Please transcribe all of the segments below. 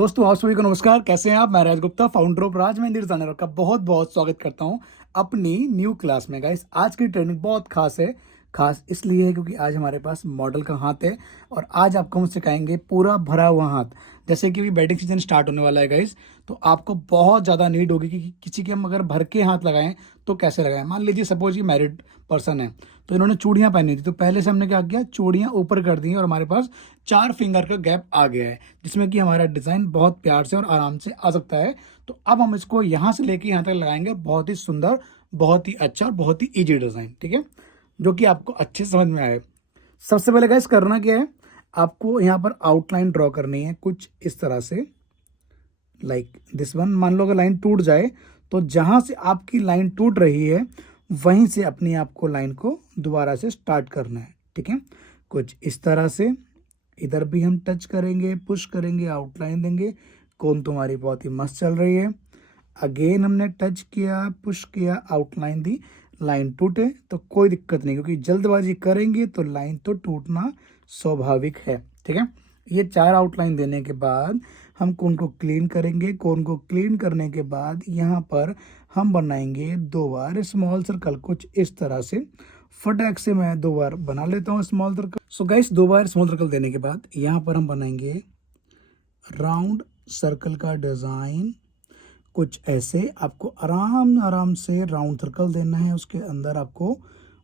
दोस्तों आप सभी को नमस्कार। कैसे हैं आप? मैं Raj Gupta, founder of Raj Mehndi designer का बहुत बहुत स्वागत करता हूं अपनी न्यू क्लास में। गाइस आज की ट्रेनिंग बहुत खास है। खास इसलिए है क्योंकि आज हमारे पास मॉडल का हाथ है और आज आपको हम सिखाएंगे पूरा भरा हुआ हाथ। जैसे कि वेडिंग सीजन स्टार्ट होने वाला है गाइस, तो आपको बहुत ज़्यादा नीड होगी कि किसी के हम अगर भर के हाथ लगाएं तो कैसे लगाएं। मान लीजिए सपोज ये मैरिड पर्सन है, तो इन्होंने चूड़ियाँ पहनी थी, तो पहले से हमने क्या किया, चूड़ियाँ ऊपर कर दी और हमारे पास 4 फिंगर का गैप आ गया है, जिसमें कि हमारा डिज़ाइन बहुत प्यार से और आराम से आ सकता है। तो अब हम इसको यहाँ से लेके यहाँ तक लगाएंगे, बहुत ही सुंदर, बहुत ही अच्छा और बहुत ही ईजी डिज़ाइन, ठीक है, जो कि आपको अच्छे से समझ में आए। सबसे पहले गाइस करना क्या है, आपको यहाँ पर आउटलाइन ड्रॉ करनी है कुछ इस तरह से, लाइक दिस वन। मान लो अगर लाइन टूट जाए तो जहाँ से आपकी लाइन टूट रही है वहीं से अपनी आपको लाइन को दोबारा से स्टार्ट करना है, ठीक है, कुछ इस तरह से। इधर भी हम टच करेंगे, पुश करेंगे, आउटलाइन देंगे। कौन तुम्हारी बहुत ही मस्त चल रही है। अगेन हमने टच किया, पुश किया, आउटलाइन दी, लाइन टूटे तो कोई दिक्कत नहीं, क्योंकि जल्दबाजी करेंगे तो लाइन तो टूटना स्वाभाविक है, ठीक है। ये 4 आउटलाइन देने के बाद हम कोन को क्लीन करेंगे। कोन को क्लीन करने के बाद यहाँ पर हम बनाएंगे 2 बार स्मॉल सर्कल कुछ इस तरह से। फटाक से मैं 2 बार बना लेता हूँ स्मॉल सर्कल। सो गाइस 2 बार स्मॉल सर्कल देने के बाद यहाँ पर हम बनाएंगे राउंड सर्कल का डिज़ाइन कुछ ऐसे। आपको आराम आराम से राउंड सर्कल देना है, उसके अंदर आपको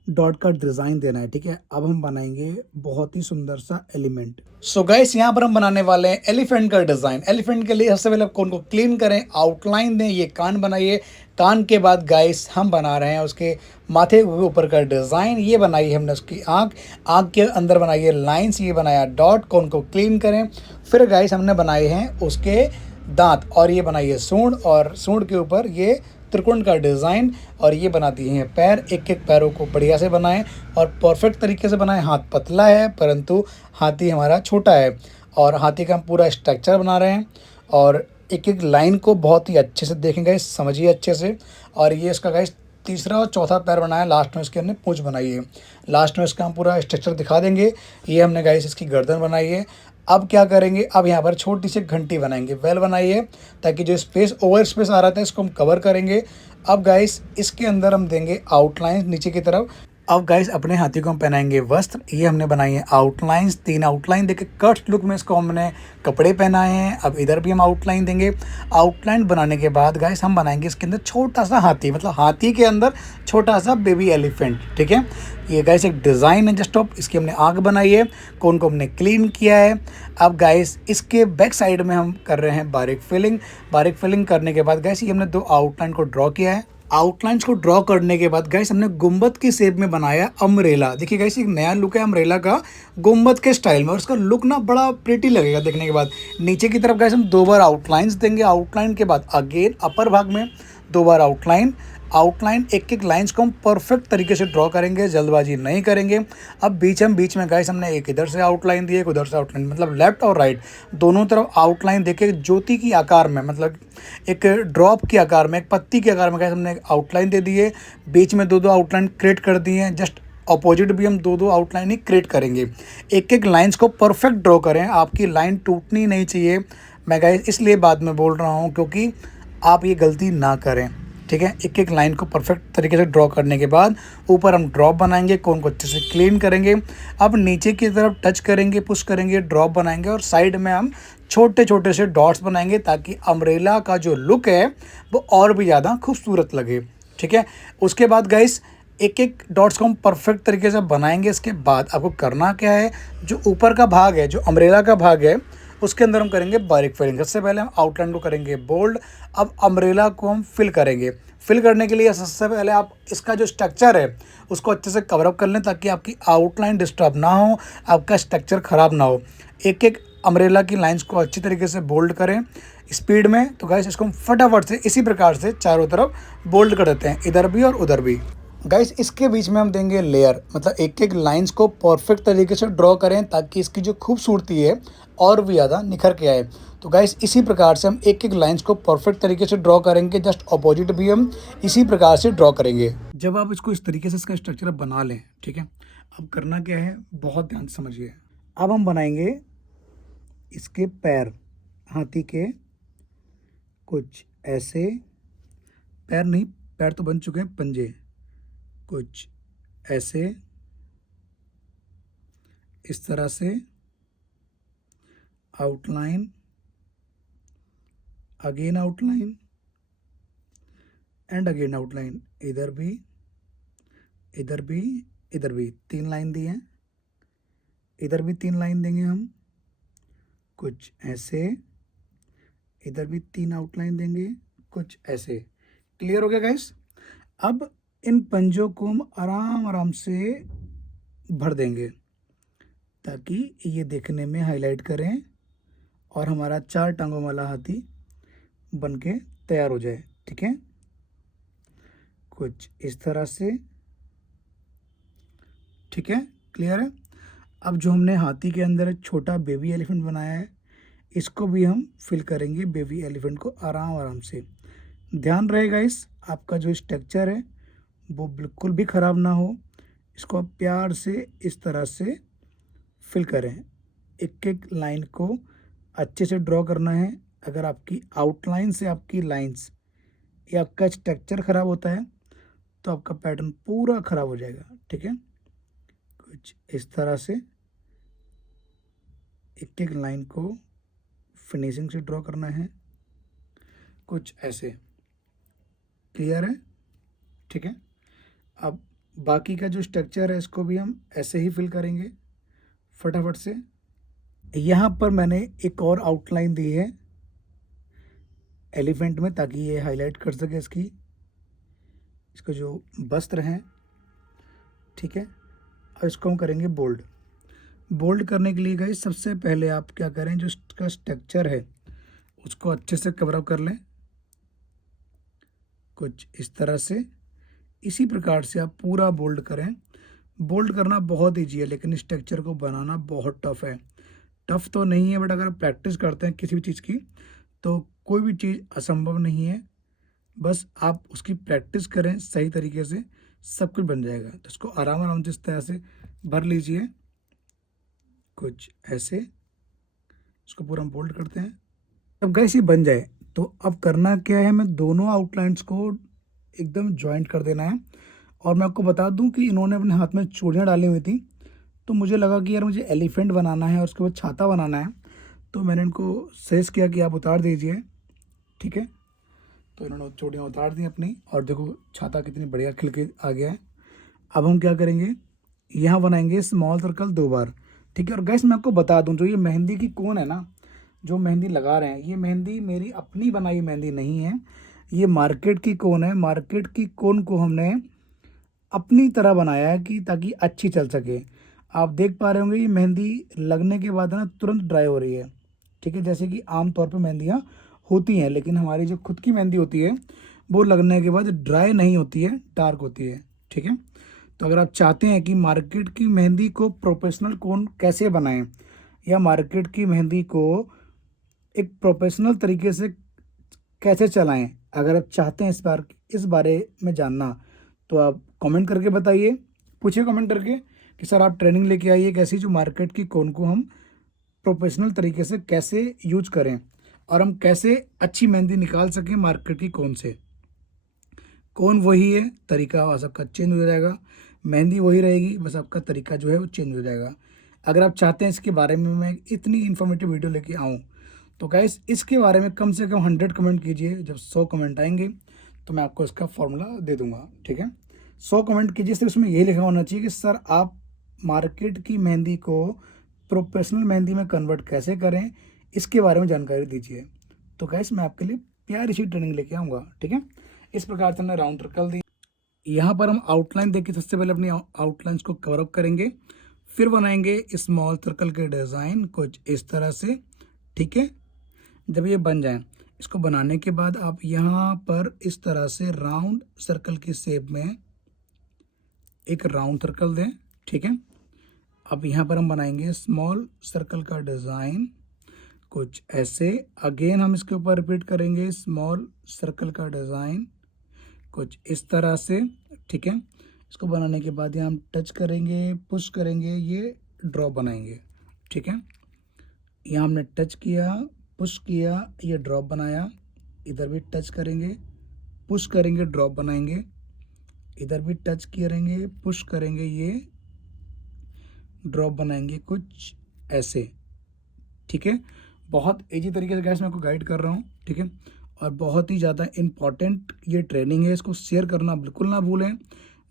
डॉट का डिज़ाइन देना है, ठीक है। अब हम बनाएंगे बहुत ही सुंदर सा एलिमेंट। सो गाइस यहाँ पर हम बनाने वाले हैं एलिफेंट का डिज़ाइन। एलिफेंट के लिए सबसे पहले आप कोन को क्लीन करें, आउटलाइन दें, ये कान बनाइए। कान के बाद गाइस हम बना रहे हैं उसके माथे के ऊपर का डिज़ाइन। ये बनाई हमने उसकी आँख, आँख के अंदर बनाइए लाइन्स, ये बनाया डॉट। कोन को क्लीन करें। फिर गाइस हमने बनाए हैं उसके दांत और ये बनाइए सूंड, और सूंड के ऊपर ये त्रिकोण का डिज़ाइन, और ये बना दिए हैं पैर। एक एक पैरों को बढ़िया से बनाएं और परफेक्ट तरीके से बनाएं। हाथ पतला है परंतु हाथी हमारा छोटा है, और हाथी का हम पूरा स्ट्रक्चर बना रहे हैं। और एक एक लाइन को बहुत ही अच्छे से देखेंगे, समझिए अच्छे से। और ये इसका गाइस तीसरा और चौथा पैर बनाया, लास्ट में इसके हमने पूंछ बनाई है। लास्ट में इसका हम पूरा स्ट्रक्चर दिखा देंगे। ये हमने गाइस इसकी गर्दन बनाई है। अब क्या करेंगे, अब यहाँ पर छोटी सी घंटी बनाएंगे, वेल बनाइए, ताकि जो स्पेस ओवर स्पेस आ रहा था इसको हम कवर करेंगे। अब गाइस इसके अंदर हम देंगे आउटलाइन नीचे की तरफ। अब गाइस अपने हाथी को हम पहनाएंगे वस्त्र। ये हमने बनाई है आउटलाइंस, 3 आउटलाइन देके कट लुक में इसको हमने कपड़े पहनाए हैं। अब इधर भी हम आउटलाइन देंगे। आउटलाइन बनाने के बाद गाइस हम बनाएंगे इसके अंदर छोटा सा हाथी, मतलब हाथी के अंदर छोटा सा बेबी एलिफेंट, ठीक है। ये गाइस एक डिज़ाइन है जस्ट ऑफ, इसकी हमने आँख बनाई है, कोन को हमने क्लीन किया है। अब गाइस इसके बैक साइड में हम कर रहे हैं बारीक फिलिंग। बारीक फिलिंग करने के बाद गाइस ये हमने 2 आउटलाइन को ड्रॉ किया है। आउटलाइंस को ड्रॉ करने के बाद गाइस हमने गुंबद की शेप में बनाया अम्ब्रेला। देखिए गाइस एक नया लुक है अम्ब्रेला का गुंबद के स्टाइल में, और उसका लुक ना बड़ा प्रिटी लगेगा देखने के बाद। नीचे की तरफ गाइस हम 2 बार आउटलाइंस देंगे। आउटलाइन के बाद अगेन अपर भाग में 2 बार आउटलाइन। आउटलाइन एक एक लाइंस को हम परफेक्ट तरीके से ड्रॉ करेंगे, जल्दबाजी नहीं करेंगे। अब बीच में गाइस हमने एक इधर से आउटलाइन दी, एक उधर से आउटलाइन, मतलब लेफ्ट और राइट दोनों तरफ आउटलाइन देके ज्योति की आकार में, मतलब एक ड्रॉप के आकार में, एक पत्ती के आकार में गाइस हमने आउटलाइन दे दी है। बीच में 2-2 आउटलाइन क्रिएट कर दिए हैं। जस्ट अपोजिट भी हम 2-2 आउटलाइन ही क्रिएट करेंगे। एक एक लाइंस को परफेक्ट ड्रॉ करें, आपकी लाइन टूटनी नहीं चाहिए। मैं गाइस इसलिए बाद में बोल रहा हूँ क्योंकि आप ये गलती ना करें, ठीक है। एक एक लाइन को परफेक्ट तरीके से ड्रॉ करने के बाद ऊपर हम ड्रॉप बनाएंगे, कोन को अच्छे से क्लीन करेंगे। अब नीचे की तरफ टच करेंगे, पुश करेंगे, ड्रॉप बनाएंगे, और साइड में हम छोटे छोटे से डॉट्स बनाएंगे ताकि अम्ब्रेला का जो लुक है वो और भी ज़्यादा खूबसूरत लगे, ठीक है। उसके बाद गाइस एक एक डॉट्स को हम परफेक्ट तरीके से बनाएंगे। इसके बाद आपको करना क्या है, जो ऊपर का भाग है, जो अम्ब्रेला का भाग है, उसके अंदर हम करेंगे बारीक फिलिंग। सबसे पहले हम आउटलाइन को करेंगे बोल्ड। अब अम्ब्रेला को हम फिल करेंगे। फिल करने के लिए सबसे पहले आप इसका जो स्ट्रक्चर है उसको अच्छे से कवर अप कर लें, ताकि आपकी आउटलाइन डिस्टर्ब ना हो, आपका स्ट्रक्चर ख़राब ना हो। एक एक अम्ब्रेला की लाइंस को अच्छी तरीके से बोल्ड करें स्पीड में। तो गाइस इसको हम फटाफट से इसी प्रकार से चारों तरफ बोल्ड कर देते हैं, इधर भी और उधर भी। गाइस इसके बीच में हम देंगे लेयर, मतलब एक एक लाइंस को परफेक्ट तरीके से ड्रॉ करें ताकि इसकी जो खूबसूरती है और भी ज़्यादा निखर के आए। तो गाइस इसी प्रकार से हम एक एक लाइंस को परफेक्ट तरीके से ड्रॉ करेंगे। जस्ट अपोजिट भी हम इसी प्रकार से ड्रॉ करेंगे। जब आप इसको इस तरीके से इसका स्ट्रक्चर बना लें, ठीक है, अब करना क्या है, बहुत ध्यान से समझिए। अब हम बनाएंगे इसके पैर, हाथी के कुछ ऐसे, पैर नहीं, पैर तो बन चुके हैं, पंजे कुछ ऐसे, इस तरह से outline, again outline and again outline, इधर भी, इधर भी, इधर भी 3 लाइन दी हैं, इधर भी 3 लाइन देंगे हम कुछ ऐसे, इधर भी 3 आउटलाइन देंगे कुछ ऐसे। क्लियर हो गया गाइस? अब इन पंजों को हम आराम आराम से भर देंगे ताकि ये देखने में हाईलाइट करें और हमारा 4 टांगों वाला हाथी बन के तैयार हो जाए। ठीक है, कुछ इस तरह से। ठीक है, क्लियर है? अब जो हमने हाथी के अंदर एक छोटा बेबी एलिफेंट बनाया है, इसको भी हम फिल करेंगे बेबी एलिफेंट को आराम आराम से। ध्यान रहेगा इस आपका जो स्ट्रक्चर है वो बिल्कुल भी ख़राब ना हो। इसको आप प्यार से इस तरह से फिल करें। एक एक लाइन को अच्छे से ड्रॉ करना है। अगर आपकी आउटलाइन से आपकी लाइंस या आपका स्ट्रक्चर ख़राब होता है तो आपका पैटर्न पूरा ख़राब हो जाएगा। ठीक है, कुछ इस तरह से एक एक लाइन को फिनिशिंग से ड्रॉ करना है, कुछ ऐसे। क्लियर है? ठीक है, अब बाकी का जो स्ट्रक्चर है इसको भी हम ऐसे ही फिल करेंगे फटाफट से। यहाँ पर मैंने एक और आउटलाइन दी है एलिफेंट में ताकि ये हाईलाइट कर सके इसको जो वस्त्र हैं। ठीक है, और इसको हम करेंगे बोल्ड। बोल्ड करने के लिए गाइस सबसे पहले आप क्या करें, जो इसका स्ट्रक्चर है उसको अच्छे से कवर अप कर लें कुछ इस तरह से। इसी प्रकार से आप पूरा बोल्ड करें। बोल्ड करना बहुत ईजी है लेकिन स्ट्रक्चर को बनाना बहुत टफ है। टफ तो नहीं है बट अगर आप प्रैक्टिस करते हैं किसी भी चीज़ की तो कोई भी चीज़ असंभव नहीं है। बस आप उसकी प्रैक्टिस करें सही तरीके से, सब कुछ बन जाएगा। तो इसको आराम आराम से इस तरह से भर लीजिए कुछ ऐसे। इसको पूरा हम बोल्ड करते हैं। अब गैस ये बन जाए तो अब करना क्या है, हमें दोनों आउटलाइंस को एकदम जॉइंट कर देना है। और मैं आपको बता दूं कि इन्होंने अपने हाथ में चूड़ियाँ डाली हुई थी तो मुझे लगा कि यार मुझे एलिफेंट बनाना है और उसके बाद छाता बनाना है, तो मैंने इनको सजेस्ट किया कि आप उतार दीजिए। ठीक है, तो इन्होंने चूड़ियाँ उतार दी अपनी और देखो छाता कितनी बढ़िया खिल के आ गया है। अब हम क्या करेंगे, यहाँ बनाएंगे स्मॉल सर्कल 2 बार। ठीक है, और गैस मैं आपको बता दूं जो ये मेहंदी की कोन है ना, जो मेहंदी लगा रहे हैं, ये मेहंदी मेरी अपनी बनाई मेहंदी नहीं है, ये मार्केट की कोन है। मार्केट की कोन को हमने अपनी तरह बनाया है कि ताकि अच्छी चल सके। आप देख पा रहे होंगे ये मेहंदी लगने के बाद ना तुरंत ड्राई हो रही है। ठीक है, जैसे कि आमतौर पर मेहंदियाँ होती हैं, लेकिन हमारी जो खुद की मेहंदी होती है वो लगने के बाद ड्राई नहीं होती है, डार्क होती है। ठीक है, तो अगर आप चाहते हैं कि मार्केट की मेहंदी को प्रोफेशनल कोन कैसे बनाएं या मार्केट की मेहंदी को एक प्रोफेशनल तरीके से कैसे चलाएं, अगर आप चाहते हैं इस बारे में जानना तो आप कमेंट करके बताइए, पूछिए कमेंट करके कि सर आप ट्रेनिंग लेके आइए कैसी, जो मार्केट की कोन को हम प्रोफेशनल तरीके से कैसे यूज करें और हम कैसे अच्छी मेहंदी निकाल सकें मार्केट की कोन से। कौन वही है, तरीका सबका चेंज हो जाएगा, मेहंदी वही रहेगी, बस आपका तरीका जो है वो चेंज हो जाएगा। अगर आप चाहते हैं इसके बारे में मैं इतनी इन्फॉर्मेटिव वीडियो लेके आऊँ तो गाइस इसके बारे में कम से कम 100 कमेंट कीजिए। जब 100 कमेंट आएंगे तो मैं आपको इसका फॉर्मूला दे दूंगा। ठीक है, 100 कमेंट कीजिए, सिर्फ उसमें यही लिखा होना चाहिए कि सर आप मार्केट की मेहंदी को प्रोफेशनल मेहंदी में कन्वर्ट कैसे करें, इसके बारे में जानकारी दीजिए। तो गाइस मैं आपके लिए प्यारी सी ट्रेनिंग लेके आऊँगा। ठीक है, इस प्रकार से हमने राउंड सर्कल दी। यहाँ पर हम आउटलाइन देखिए, सबसे पहले अपनी आउटलाइंस को कवर अप करेंगे, फिर बनाएंगे स्मॉल सर्कल के डिज़ाइन कुछ इस तरह से। ठीक है, जब ये बन जाए, इसको बनाने के बाद आप यहाँ पर इस तरह से राउंड सर्कल की शेप में एक राउंड सर्कल दें। ठीक है, अब यहाँ पर हम बनाएंगे स्मॉल सर्कल का डिज़ाइन कुछ ऐसे। अगेन हम इसके ऊपर रिपीट करेंगे स्मॉल सर्कल का डिज़ाइन कुछ इस तरह से। ठीक है, इसको बनाने के बाद यहाँ हम टच करेंगे, पुश करेंगे, ये ड्रॉप बनाएंगे। ठीक है, यहाँ हमने टच किया, पुश किया, ये ड्रॉप बनाया, इधर भी टच करेंगे, पुश करेंगे, ड्रॉप बनाएंगे, इधर भी टच करेंगे, पुश करेंगे, ये ड्रॉप बनाएंगे, कुछ ऐसे। ठीक है, बहुत इजी तरीके से गैस मैं आपको गाइड कर रहा हूँ। ठीक है, और बहुत ही ज़्यादा इम्पॉर्टेंट ये ट्रेनिंग है, इसको शेयर करना बिल्कुल ना भूलें।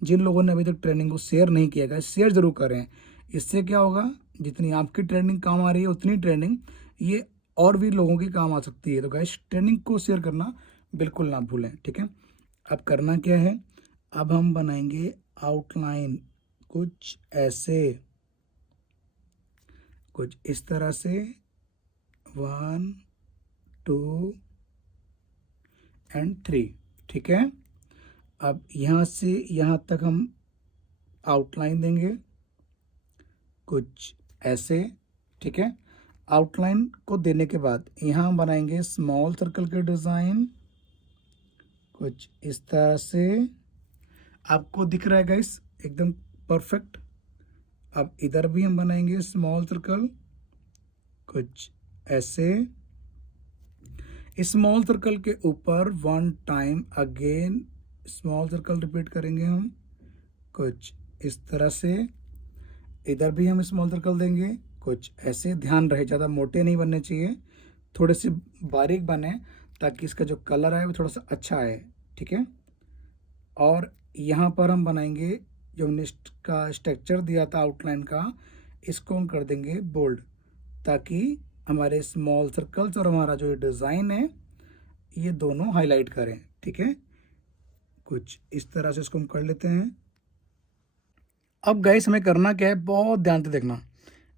जिन लोगों ने अभी तक ट्रेनिंग को शेयर नहीं किया गया, शेयर ज़रूर करें। इससे क्या होगा, जितनी आपकी ट्रेनिंग काम आ रही है उतनी ट्रेनिंग ये और भी लोगों की काम आ सकती है। तो गैस ट्रेनिंग को शेयर करना बिल्कुल ना भूलें। ठीक है, अब करना क्या है, अब हम बनाएंगे आउटलाइन कुछ ऐसे, कुछ इस तरह से, 1 2 एंड 3। ठीक है, अब यहाँ से यहाँ तक हम आउटलाइन देंगे कुछ ऐसे। ठीक है, आउटलाइन को देने के बाद यहाँ हम बनाएंगे स्मॉल सर्कल के डिज़ाइन कुछ इस तरह से। आपको दिख रहा है गाइस एकदम परफेक्ट। अब इधर भी हम बनाएंगे स्मॉल सर्कल कुछ ऐसे। स्मॉल सर्कल के ऊपर 1 time again small circle repeat करेंगे हम कुछ इस तरह से। इधर भी हम स्मॉल सर्कल देंगे कुछ ऐसे। ध्यान रहे ज़्यादा मोटे नहीं बनने चाहिए, थोड़े से बारीक बने ताकि इसका जो कलर है वो थोड़ा सा अच्छा आए। ठीक है, और यहाँ पर हम बनाएंगे जो हमने का स्ट्रक्चर दिया था आउटलाइन का, इसको हम कर देंगे बोल्ड ताकि हमारे स्मॉल सर्कल्स और हमारा जो डिज़ाइन है ये दोनों हाईलाइट करें। ठीक है, कुछ इस तरह से इसको हम कर लेते हैं। अब गाइस हमें करना क्या है, बहुत ध्यान से देखना।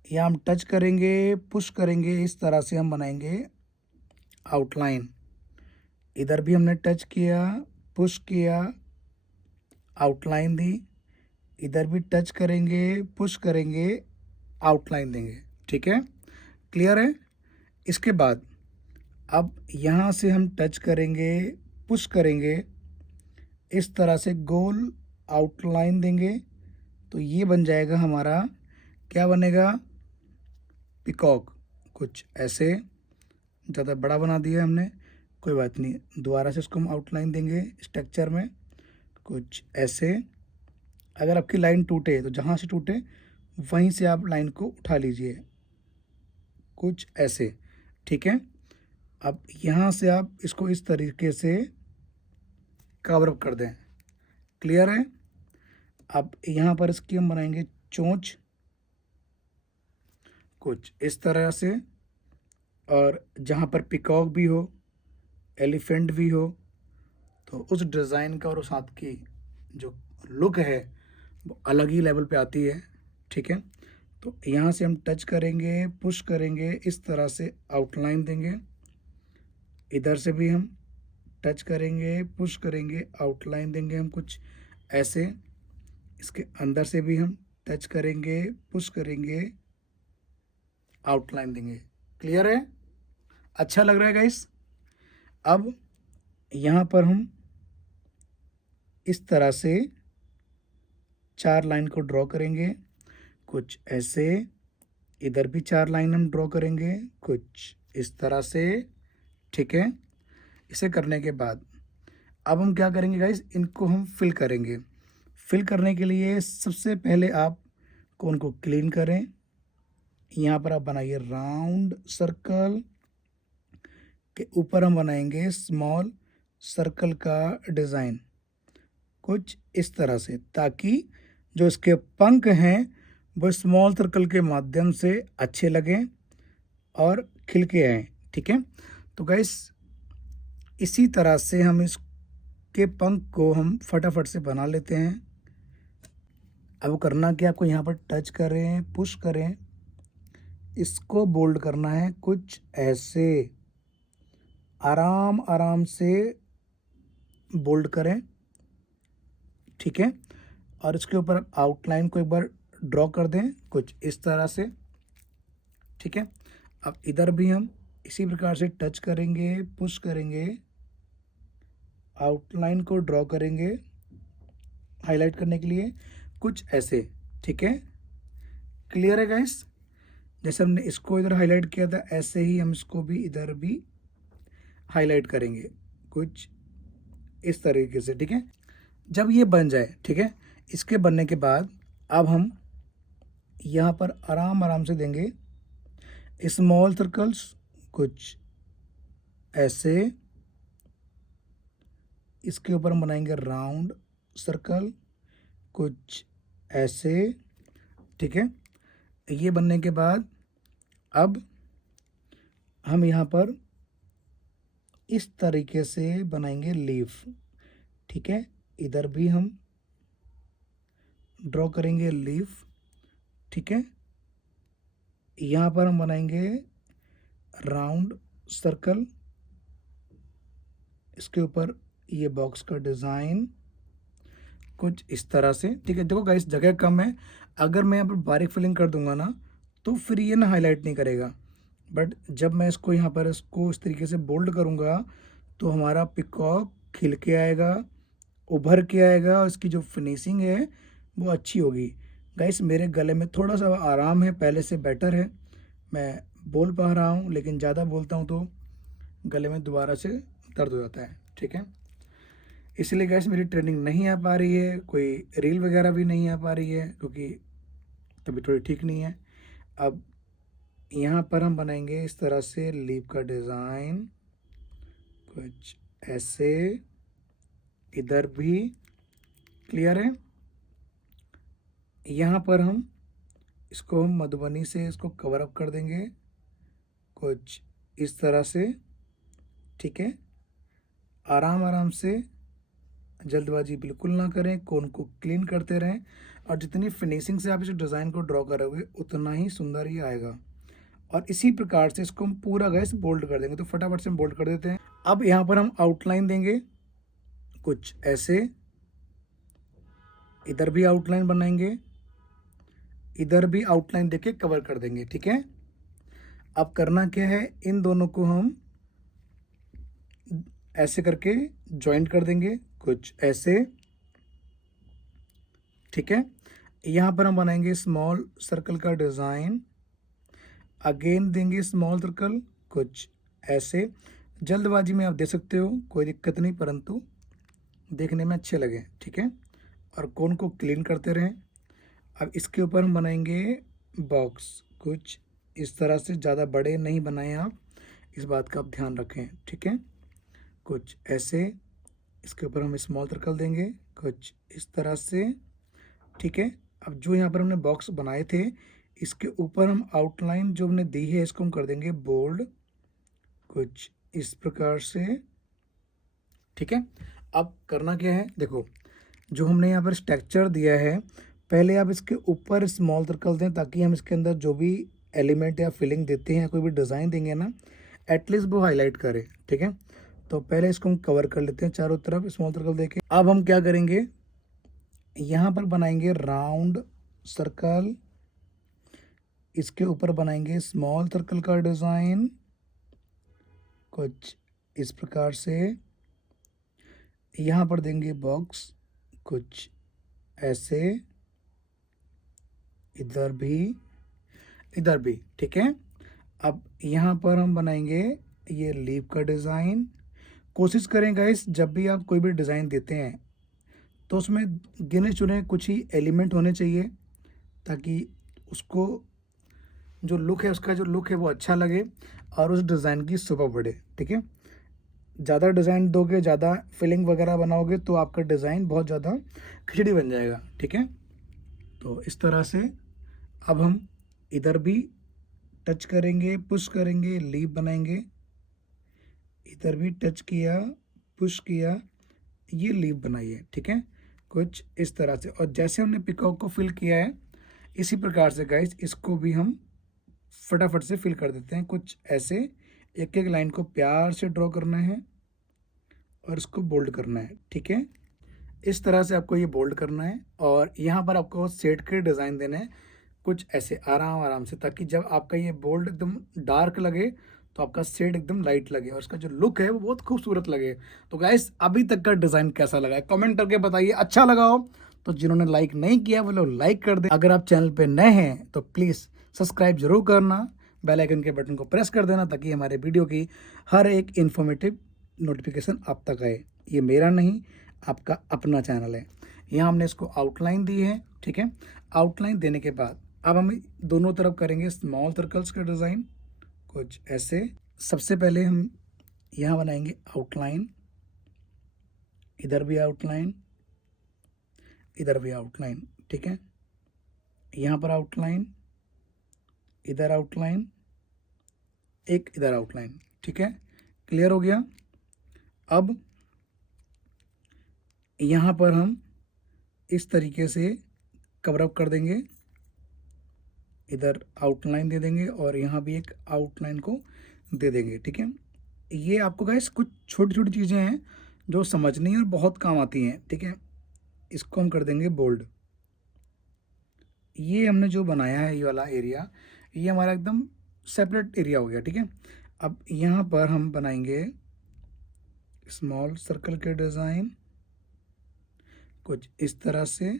यहाँ हम टच करेंगे, पुश करेंगे, इस तरह से हम बनाएंगे आउटलाइन। इधर भी हमने टच किया, पुश किया, आउटलाइन दी, इधर भी टच करेंगे, पुश करेंगे, आउटलाइन देंगे। ठीक है, क्लियर है। इसके बाद अब यहाँ से हम टच करेंगे, पुश करेंगे, इस तरह से गोल आउटलाइन देंगे तो ये बन जाएगा हमारा, क्या बनेगा, पिकॉक कुछ ऐसे। ज़्यादा बड़ा बना दिया हमने, कोई बात नहीं, दोबारा से इसको हम आउटलाइन देंगे स्ट्रक्चर में कुछ ऐसे। अगर आपकी लाइन टूटे तो जहाँ से टूटे वहीं से आप लाइन को उठा लीजिए कुछ ऐसे। ठीक है, अब यहाँ से आप इसको इस तरीके से कवर अप कर दें। क्लियर है। अब यहाँ पर इसकी हम बनाएंगे चोंच कुछ इस तरह से, और जहाँ पर पिकॉक भी हो, एलिफेंट भी हो, तो उस डिज़ाइन का और उस हाथ की जो लुक है वो अलग ही लेवल पे आती है। ठीक है, तो यहाँ से हम टच करेंगे, पुश करेंगे, इस तरह से आउटलाइन देंगे। इधर से भी हम टच करेंगे, पुश करेंगे, आउटलाइन देंगे हम कुछ ऐसे। इसके अंदर से भी हम टच करेंगे, पुश करेंगे, आउटलाइन देंगे। क्लियर है, अच्छा लग रहा है गाइस। अब यहाँ पर हम इस तरह से 4 लाइन को ड्रॉ करेंगे कुछ ऐसे। इधर भी 4 लाइन हम ड्रॉ करेंगे कुछ इस तरह से। ठीक है, इसे करने के बाद अब हम क्या करेंगे गाइस, इनको हम फिल करेंगे। फिल करने के लिए सबसे पहले आप कोन को क्लीन करें। यहाँ पर आप बनाइए राउंड सर्कल, के ऊपर हम बनाएंगे स्मॉल सर्कल का डिज़ाइन कुछ इस तरह से, ताकि जो इसके पंख हैं वो स्मॉल सर्कल के माध्यम से अच्छे लगें और खिल के आएँ। ठीक है, तो गाइस इसी तरह से हम इसके पंख को हम फटाफट से बना लेते हैं। अब करना क्या, आपको यहाँ पर टच करें, पुश करें, इसको बोल्ड करना है कुछ ऐसे। आराम आराम से बोल्ड करें। ठीक है, और इसके ऊपर आउटलाइन को एक बार ड्रॉ कर दें कुछ इस तरह से। ठीक है, अब इधर भी हम इसी प्रकार से टच करेंगे, पुश करेंगे, आउटलाइन को ड्रॉ करेंगे हाईलाइट करने के लिए कुछ ऐसे। ठीक है, क्लियर है गाइस। जैसे हमने इसको इधर हाईलाइट किया था, ऐसे ही हम इसको भी इधर भी हाईलाइट करेंगे कुछ इस तरीके से, ठीक है। जब ये बन जाए, ठीक है, इसके बनने के बाद अब हम यहाँ पर आराम आराम से देंगे स्मॉल सर्कल्स कुछ ऐसे, इसके ऊपर हम बनाएंगे राउंड सर्कल कुछ ऐसे, ठीक है। ये बनने के बाद अब हम यहाँ पर इस तरीके से बनाएंगे लीफ, ठीक है। इधर भी हम ड्रॉ करेंगे लीफ, ठीक है। यहाँ पर हम बनाएंगे राउंड सर्कल, इसके ऊपर ये बॉक्स का डिज़ाइन कुछ इस तरह से, ठीक है। देखो गाइस जगह कम है, अगर मैं यहाँ पर बारीक फिलिंग कर दूंगा ना तो फिर ये ना हाईलाइट नहीं करेगा, बट जब मैं इसको यहाँ पर इसको इस तरीके से बोल्ड करूँगा तो हमारा पिकॉक खिल के आएगा, उभर के आएगा, और इसकी जो फिनिशिंग है वो अच्छी होगी। गाइस मेरे गले में थोड़ा सा आराम है, पहले से बेटर है, मैं बोल पा रहा हूँ, लेकिन ज़्यादा बोलता हूँ तो गले में दोबारा से दर्द हो जाता है, ठीक है। इसलिए गैस मेरी ट्रेनिंग नहीं आ पा रही है, कोई रील वगैरह भी नहीं आ पा रही है क्योंकि तभी थोड़ी ठीक नहीं है। अब यहाँ पर हम बनाएंगे इस तरह से लीफ का डिज़ाइन कुछ ऐसे, इधर भी क्लियर है। यहाँ पर हम इसको हम मधुबनी से इसको कवर अप कर देंगे कुछ इस तरह से, ठीक है। आराम आराम से, जल्दबाजी बिल्कुल ना करें, कोन को क्लीन करते रहें, और जितनी फिनिशिंग से आप इस डिज़ाइन को ड्रॉ करोगे उतना ही सुंदर ही आएगा। और इसी प्रकार से इसको हम पूरा गैस बोल्ड कर देंगे, तो फटाफट से हम बोल्ड कर देते हैं। अब यहाँ पर हम आउटलाइन देंगे कुछ ऐसे, इधर भी आउटलाइन बनाएंगे, इधर भी आउटलाइन देके कवर कर देंगे, ठीक है। अब करना क्या है, इन दोनों को हम ऐसे करके जॉइंट कर देंगे कुछ ऐसे, ठीक है। यहाँ पर हम बनाएंगे स्मॉल सर्कल का डिज़ाइन, अगेन देंगे स्मॉल सर्कल कुछ ऐसे। जल्दबाजी में आप दे सकते हो, कोई दिक्कत नहीं, परंतु देखने में अच्छे लगे, ठीक है। और कोन को क्लीन करते रहें। अब इसके ऊपर हम बनाएंगे बॉक्स कुछ इस तरह से, ज़्यादा बड़े नहीं बनाएं आप, इस बात का आप ध्यान रखें, ठीक है। कुछ ऐसे, इसके ऊपर हम स्मॉल सर्कल देंगे कुछ इस तरह से, ठीक है। अब जो यहाँ पर हमने बॉक्स बनाए थे इसके ऊपर हम आउटलाइन जो हमने दी है इसको हम कर देंगे बोल्ड कुछ इस प्रकार से, ठीक है। अब करना क्या है, देखो जो हमने यहाँ पर स्ट्रक्चर दिया है, पहले आप इसके ऊपर स्मॉल सर्कल दें ताकि हम इसके अंदर जो भी एलिमेंट या फिलिंग देते हैं, कोई भी डिज़ाइन देंगे ना, एटलीस्ट वो हाईलाइट करे, ठीक है। तो पहले इसको हम कवर कर लेते हैं चारों तरफ स्मॉल सर्कल देके। अब हम क्या करेंगे, यहाँ पर बनाएंगे राउंड सर्कल, इसके ऊपर बनाएंगे स्मॉल सर्कल का डिज़ाइन कुछ इस प्रकार से, यहाँ पर देंगे बॉक्स कुछ ऐसे, इधर भी, ठीक है। अब यहाँ पर हम बनाएंगे ये लीफ का डिज़ाइन। कोशिश करें गाइस जब भी आप कोई भी डिज़ाइन देते हैं तो उसमें गिने चुने कुछ ही एलिमेंट होने चाहिए ताकि उसको जो लुक है, उसका जो लुक है वो अच्छा लगे और उस डिज़ाइन की शोभा बढ़े, ठीक है। ज़्यादा डिज़ाइन दोगे, ज़्यादा फिलिंग वगैरह बनाओगे तो आपका डिज़ाइन बहुत ज़्यादा खिचड़ी बन जाएगा, ठीक है। तो इस तरह से अब हम इधर भी टच करेंगे, पुश करेंगे, लीफ बनाएंगे, इधर भी टच किया, पुश किया, ये लीफ बनाइए, ठीक है, कुछ इस तरह से। और जैसे हमने पिकॉक को फिल किया है इसी प्रकार से गाइस इसको भी हम फटाफट से फिल कर देते हैं कुछ ऐसे। एक एक लाइन को प्यार से ड्रॉ करना है और इसको बोल्ड करना है, ठीक है। इस तरह से आपको ये बोल्ड करना है और यहाँ पर आपको शेड के डिज़ाइन देने हैं कुछ ऐसे आराम आराम से, ताकि जब आपका ये बोल्ड एकदम डार्क लगे तो आपका शेड एकदम लाइट लगे और इसका जो लुक है वो बहुत खूबसूरत लगे। तो गाइस अभी तक का डिज़ाइन कैसा लगा है कमेंट करके बताइए। अच्छा लगा हो तो जिन्होंने लाइक नहीं किया वो लोग लाइक कर दें। अगर आप चैनल पे नए हैं तो प्लीज़ सब्सक्राइब जरूर करना, बेल आइकन के बटन को प्रेस कर देना ताकि हमारे वीडियो की हर एक इन्फॉर्मेटिव नोटिफिकेशन आप तक आए। ये मेरा नहीं, आपका अपना चैनल है। यहाँ हमने इसको आउटलाइन दी है, ठीक है। आउटलाइन देने के बाद अब हम दोनों तरफ करेंगे स्मॉल सर्कल्स का डिज़ाइन, कुछ ऐसे। सबसे पहले हम यहाँ बनाएंगे आउटलाइन, इधर भी आउटलाइन, इधर भी आउटलाइन, ठीक है। यहाँ पर आउटलाइन, इधर आउटलाइन, एक इधर आउटलाइन, ठीक है। क्लियर हो गया। अब यहाँ पर हम इस तरीके से कवर अप कर देंगे, इधर आउटलाइन दे देंगे और यहाँ भी एक आउटलाइन को दे देंगे, ठीक है। ये आपको गाइस कुछ छोटी छोटी चीज़ें हैं जो समझनी और बहुत काम आती हैं, ठीक है। इसको हम कर देंगे बोल्ड। ये हमने जो बनाया है ये वाला एरिया, ये हमारा एकदम सेपरेट एरिया हो गया, ठीक है। अब यहाँ पर हम बनाएंगे स्मॉल सर्कल के डिज़ाइन, कुछ इस तरह से,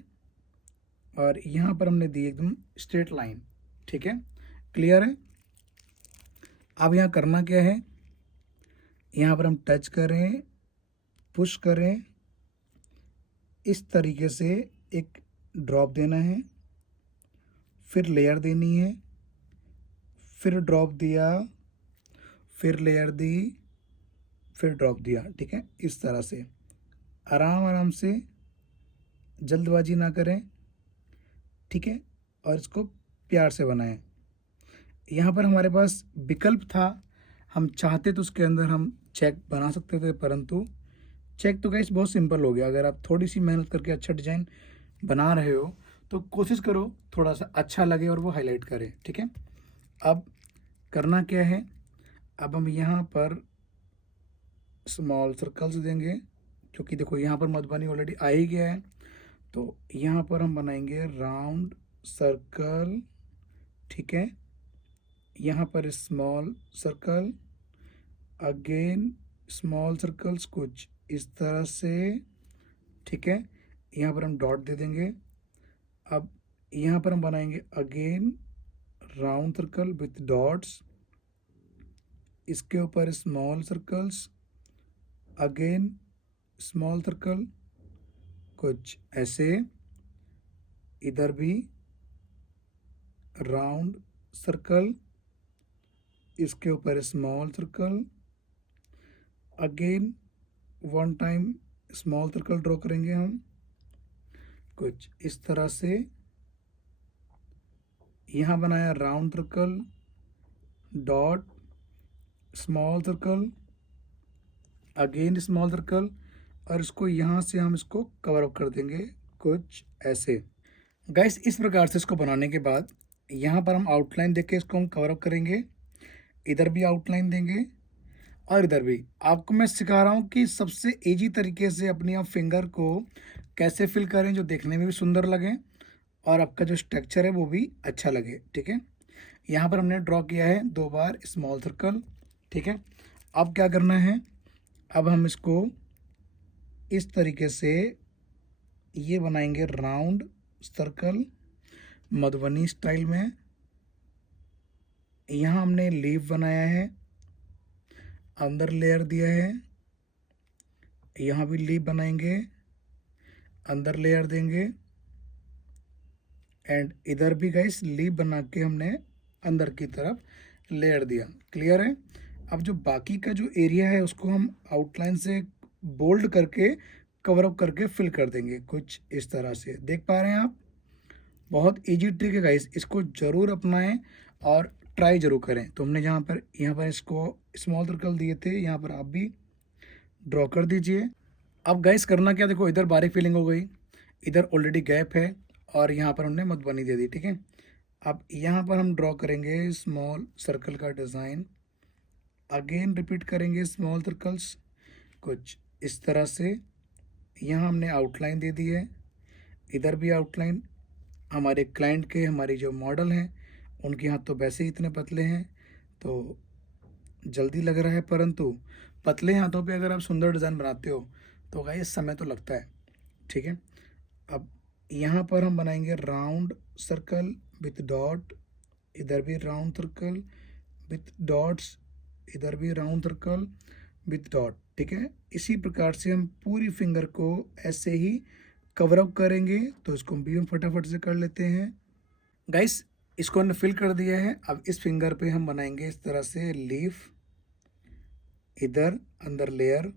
और यहाँ पर हमने दी एकदम स्ट्रेट लाइन, ठीक है। क्लियर है। अब यहाँ करना क्या है, यहाँ पर हम टच करें, पुश करें, इस तरीके से एक ड्रॉप देना है, फिर लेयर देनी है, फिर ड्रॉप दिया, फिर लेयर दी, फिर ड्रॉप दिया, ठीक है। इस तरह से आराम आराम से, जल्दबाजी ना करें, ठीक है। और इसको प्यार से बनाएं। यहाँ पर हमारे पास विकल्प था, हम चाहते तो उसके अंदर हम चेक बना सकते थे, परंतु चेक तो गाइस बहुत सिंपल हो गया। अगर आप थोड़ी सी मेहनत करके अच्छा डिज़ाइन बना रहे हो तो कोशिश करो थोड़ा सा अच्छा लगे और वो हाईलाइट करे, ठीक है। अब करना क्या है, अब हम यहाँ पर स्मॉल सर्कल्स देंगे, क्योंकि देखो यहाँ पर मधुबनी ऑलरेडी आ ही गया है, तो यहाँ पर हम बनाएंगे राउंड सर्कल, ठीक है। यहाँ पर small circle, again small circles, कुछ इस तरह से, ठीक है। यहाँ पर हम डॉट दे देंगे। अब यहाँ पर हम बनाएंगे again round circle with dots, इसके ऊपर small circles, again small circle, कुछ ऐसे, इधर भी राउंड सर्कल, इसके ऊपर small circle, again one time small circle draw करेंगे हम, कुछ इस तरह से। यहाँ बनाया round circle, dot, small circle, again small circle, और इसको यहाँ से हम इसको कवर अप कर देंगे, कुछ ऐसे। गाइस इस प्रकार से इसको बनाने के बाद यहाँ पर हम आउटलाइन देके इसको हम कवर अप करेंगे, इधर भी आउटलाइन देंगे और इधर भी। आपको मैं सिखा रहा हूँ कि सबसे इजी तरीके से अपनी आप फिंगर को कैसे फिल करें जो देखने में भी सुंदर लगे और आपका जो स्ट्रक्चर है वो भी अच्छा लगे, ठीक है। यहाँ पर हमने ड्रॉ किया है 2 बार स्मॉल सर्कल, ठीक है। अब क्या करना है, अब हम इसको इस तरीके से ये बनाएंगे राउंड सर्कल मधुबनी स्टाइल में। यहाँ हमने लीफ बनाया है, अंदर लेयर दिया है, यहाँ भी लीफ बनाएंगे, अंदर लेयर देंगे, एंड इधर भी गाइस लीफ बना के हमने अंदर की तरफ लेयर दिया। क्लियर है। अब जो बाकी का जो एरिया है उसको हम आउटलाइन से बोल्ड करके कवर अप करके फिल कर देंगे, कुछ इस तरह से। देख पा रहे हैं आप, बहुत इजी ट्रिक है गाइस, इसको ज़रूर अपनाएं और ट्राई जरूर करें। तो हमने यहाँ पर इसको स्मॉल सर्कल दिए थे, यहाँ पर आप भी ड्रॉ कर दीजिए। अब गाइस करना क्या, देखो इधर बारीक फिलिंग हो गई, इधर ऑलरेडी गैप है और यहाँ पर हमने मधुबनी दे दी, ठीक है। अब यहाँ पर हम ड्रॉ करेंगे स्मॉल सर्कल का डिज़ाइन, अगेन रिपीट करेंगे स्मॉल सर्कल्स, कुछ इस तरह से। यहाँ हमने आउटलाइन दे दी है, इधर भी आउटलाइन। हमारे क्लाइंट के, हमारी जो मॉडल हैं उनके हाथ तो वैसे ही इतने पतले हैं तो जल्दी लग रहा है, परंतु पतले हाथों पे अगर आप सुंदर डिज़ाइन बनाते हो तो गाइस समय तो लगता है, ठीक है। अब यहाँ पर हम बनाएंगे राउंड सर्कल विथ डॉट, इधर भी राउंड सर्कल विथ डॉट्स, इधर भी राउंड सर्कल विथ डॉट। ठीक है, इसी प्रकार से हम पूरी फिंगर को ऐसे ही कवर अप करेंगे। तो इसको भी हम फटाफट से कर लेते हैं गाइस। इसको हमने फिल कर दिया है। अब इस फिंगर पे हम बनाएंगे इस तरह से लीफ, इधर अंदर लेयर,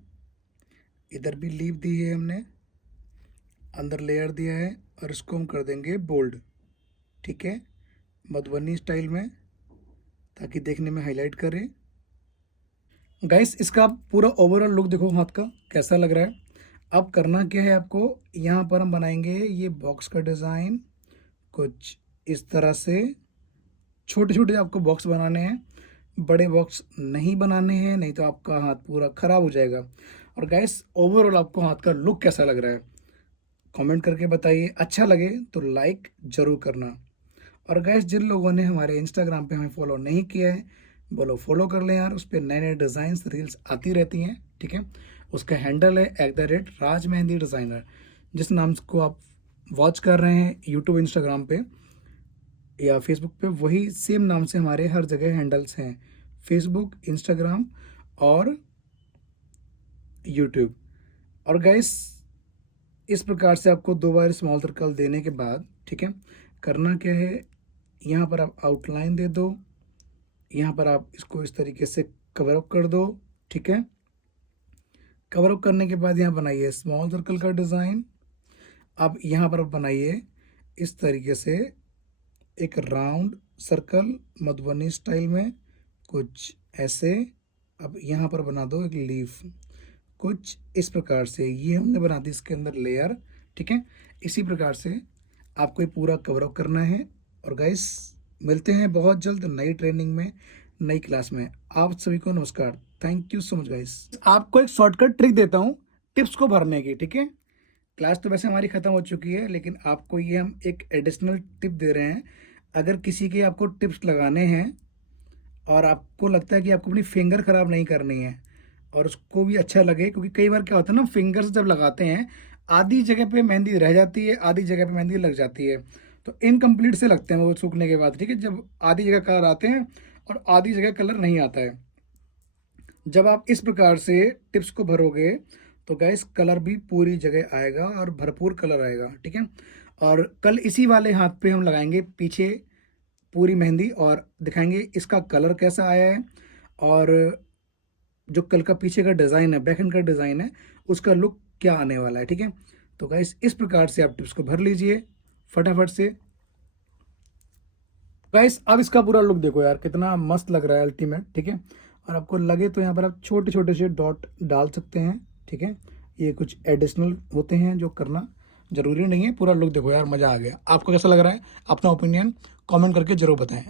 इधर भी लीफ दी है हमने, अंदर लेयर दिया है, और इसको हम कर देंगे बोल्ड। ठीक है, मधुबनी स्टाइल में, ताकि देखने में हाईलाइट करे। गाइस इसका पूरा ओवरऑल लुक देखो हाथ का कैसा लग रहा है। अब करना क्या है आपको, यहाँ पर हम बनाएंगे ये बॉक्स का डिज़ाइन कुछ इस तरह से। छोटे छोटे आपको बॉक्स बनाने हैं, बड़े बॉक्स नहीं बनाने हैं, नहीं तो आपका हाथ पूरा ख़राब हो जाएगा। और गाइस ओवरऑल आपको हाथ का लुक कैसा लग रहा है कमेंट करके बताइए। अच्छा लगे तो लाइक ज़रूर करना। और गाइस जिन लोगों ने हमारे इंस्टाग्राम पे हमें फॉलो नहीं किया है, बोलो फॉलो कर लें यार, उस पर नए नए डिज़ाइंस रील्स आती रहती हैं। ठीक है, उसका हैंडल है @राज मेहंदी डिज़ाइनर। जिस नाम को आप वॉच कर रहे हैं यूट्यूब, इंस्टाग्राम पे या फेसबुक पे, वही सेम नाम से हमारे हर जगह हैंडल्स हैं, फेसबुक, इंस्टाग्राम और यूट्यूब। और गाइस इस प्रकार से आपको 2 बार स्मॉल सर्कल देने के बाद, ठीक है, करना क्या है, यहाँ पर आप आउटलाइन दे दो, यहाँ पर आप इसको इस तरीके से कवर अप कर दो। ठीक है, कवर अप करने के बाद यहाँ बनाइए स्मॉल सर्कल का डिज़ाइन। अब यहाँ पर आप बनाइए इस तरीके से एक राउंड सर्कल मधुबनी स्टाइल में कुछ ऐसे। अब यहाँ पर बना दो एक लीफ कुछ इस प्रकार से, ये हमने बना दी इसके अंदर लेयर। ठीक है, इसी प्रकार से आपको ये पूरा कवर अप करना है। और गाइस मिलते हैं बहुत जल्द नई ट्रेनिंग में, नई क्लास में। आप सभी को नमस्कार, thank you so much guys. आपको एक शॉर्टकट ट्रिक देता हूँ टिप्स को भरने की। ठीक है, क्लास तो वैसे हमारी ख़त्म हो चुकी है, लेकिन आपको ये हम एक एडिशनल टिप दे रहे हैं। अगर किसी के आपको टिप्स लगाने हैं और आपको लगता है कि आपको अपनी फिंगर ख़राब नहीं करनी है और उसको भी अच्छा लगे, क्योंकि कई बार क्या होता है ना, फिंगर्स जब लगाते हैं आधी जगह पे मेहंदी रह जाती है, आधी जगह पे मेहंदी लग जाती है, तो इनकम्प्लीट से लगते हैं वो सूखने के बाद। ठीक है, जब आधी जगह कलर आते हैं और आधी जगह कलर नहीं आता है। जब आप इस प्रकार से टिप्स को भरोगे तो गैस कलर भी पूरी जगह आएगा और भरपूर कलर आएगा। ठीक है, और कल इसी वाले हाथ पे हम लगाएंगे पीछे पूरी मेहंदी और दिखाएंगे इसका कलर कैसा आया है, और जो कल का पीछे का डिज़ाइन है, बैक एंड का डिज़ाइन है, उसका लुक क्या आने वाला है। ठीक है, तो गाइस इस प्रकार से आप टिप्स को भर लीजिए फटाफट से। गाइस अब इसका पूरा लुक देखो यार, कितना मस्त लग रहा है, अल्टीमेट। ठीक है, और आपको लगे तो यहाँ पर आप छोटे छोटे से डॉट डाल सकते हैं। ठीक है, ये कुछ एडिशनल होते हैं जो करना जरूरी नहीं है। पूरा लुक देखो यार, मज़ा आ गया। आपको कैसा लग रहा है, अपना ओपिनियन कमेंट करके जरूर बताएं।